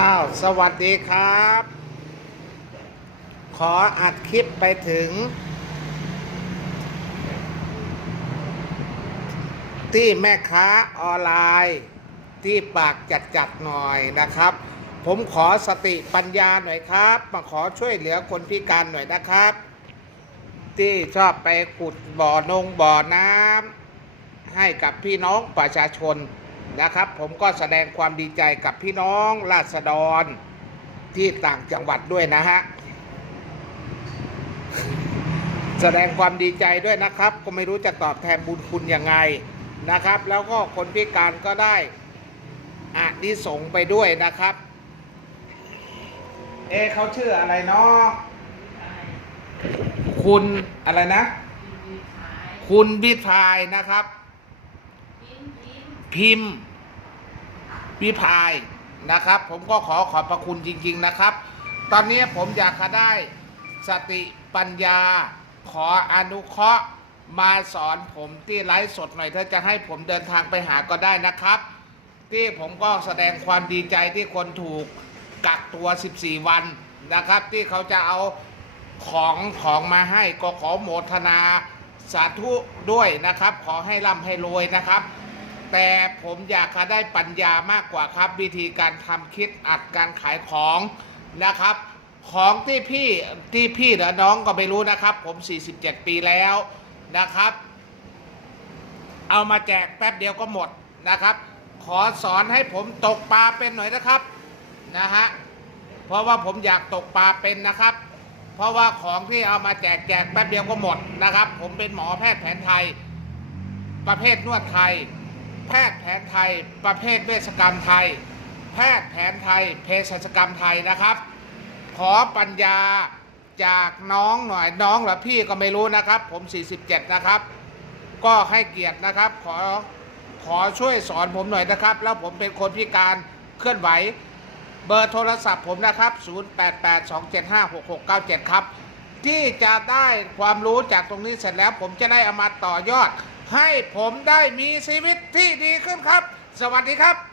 อ้าว สวัสดีครับ ขออัดคลิปไปถึง ที่แม่ค้าออนไลน์ ที่ปากจัดๆหน่อยนะครับ ผมขอสติปัญญาหน่อยครับ มาขอช่วยเหลือคนพิการหน่อยนะครับ ที่ชอบไปขุดบ่อนงบ่อน้ำให้กับพี่น้องประชาชน นะครับ ผมก็แสดงความดีใจกับพี่น้องราษฎรที่ต่างจังหวัดด้วยนะฮะ แสดงความดีใจด้วยนะครับ ก็ไม่รู้จะตอบแทนบุญคุณยังไงนะครับ แล้วก็คนพิการก็ได้อานิสงไปด้วยนะครับ เอเขาชื่ออะไรเนาะคุณอะไรนะ คุณวิทายนะครับ พิมพ์วิพายนะครับ ผมก็ขอขอบพระคุณจริง ๆนะครับ ตอนนี้ผมอยากจะได้สติปัญญาขออนุเคราะห์มาสอนผมที่ไลฟ์สดหน่อยถ้าจะให้ผมเดินทางไปหาก็ได้นะครับ ที่ผมก็แสดงความดีใจที่คนถูกกักตัว 14 วันนะครับ ที่เขาจะเอาของของมาให้ก็ขอโมทนาสาธุด้วยนะครับ ขอให้ร่ำให้รวยนะครับ แต่ผมอยากจะได้ปัญญามากกว่าครับ วิธีการทำคิดอัดการขายของนะครับ ของที่พี่ที่พี่หรือน้องก็ไม่รู้นะครับ ผม 47 ปีแล้วนะครับ เอามาแจกแป๊บเดียวก็หมดนะครับ ขอสอนให้ผมตกปลาเป็นหน่อยนะครับนะฮะเพราะว่าผมอยากตกปลาเป็นนะครับ เพราะว่าของที่เอามาแจกแจกแป๊บเดียวก็หมดนะครับ ผมเป็นหมอแพทย์แผนไทย ประเภทนวดไทย พทย์แผนไทย ประเภทเวชกรรมไทย แพทย์แผนไทยเภสัชกรรมไทยนะครับ ขอปัญญาจากน้องหน่อยน้องหรือพี่ก็ไม่รู้นะครับ ผม 47 นะครับ ก็ให้เกียรตินะครับ ขอขอช่วยสอนผมหน่อยนะครับ แล้วผมเป็นคนพิการเคลื่อนไหว เบอร์โทรศัพท์ผมนะครับ 0882756697 ครับ ที่จะได้ความรู้จากตรงนี้เสร็จแล้ว ผมจะได้เอามาต่อยอด ให้ผมได้มีชีวิตที่ดีขึ้นครับ สวัสดีครับ